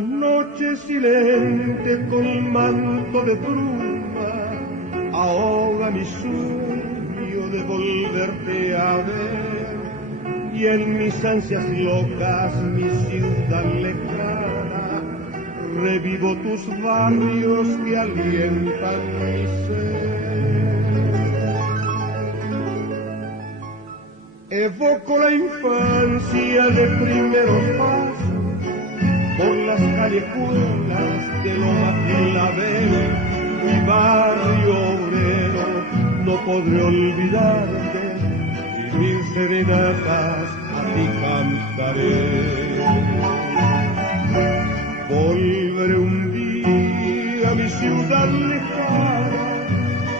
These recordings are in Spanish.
noche silente con el manto de bruma ahoga mi sueño de volverte a ver, y en mis ansias locas mi ciudad lejana revivo tus barrios que alientan mi ser. Evoco la infancia de primeros pasos por las callejuelas de Loma Clavel, mi barrio obrero, no podré olvidarte, y mil serenatas a ti cantaré. Volveré un día a mi ciudad lejana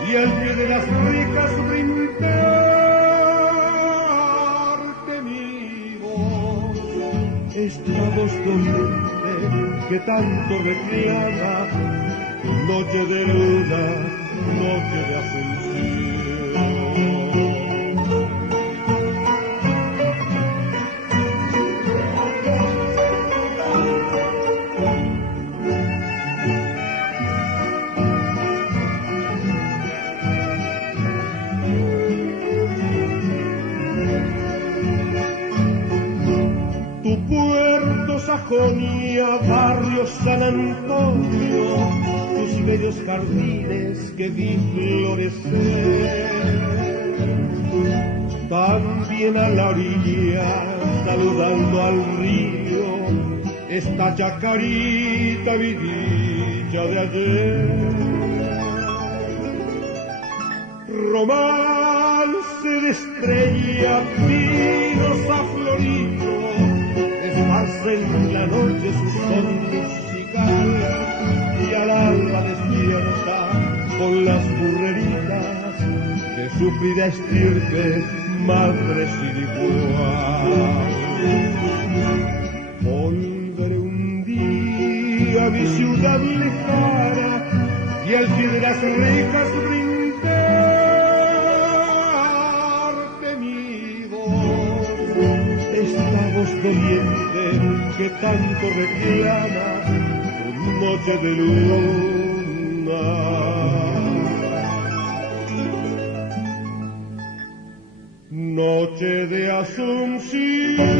y al pie de las ricas brindarte mi voz, esta voz doliente que tanto reclama, noche de luna, noche de Asunción. Tu puerto Sajonia, barrio San Antonio, tus bellos jardines que vi florecer. También a la orilla, saludando al río, esta chacarita vidilla de ayer. Romance de estrella, pinos afloridos, esparcen en la noche su son musical, y al alba despierta con las burreritas de sufrida estirpe, madre sin igual. Volveré un día a mi ciudad lejana y al pie de las rejas brindarte mi voz, esta voz doliente que tanto reclama tu noche de luna. Noche de Asunción.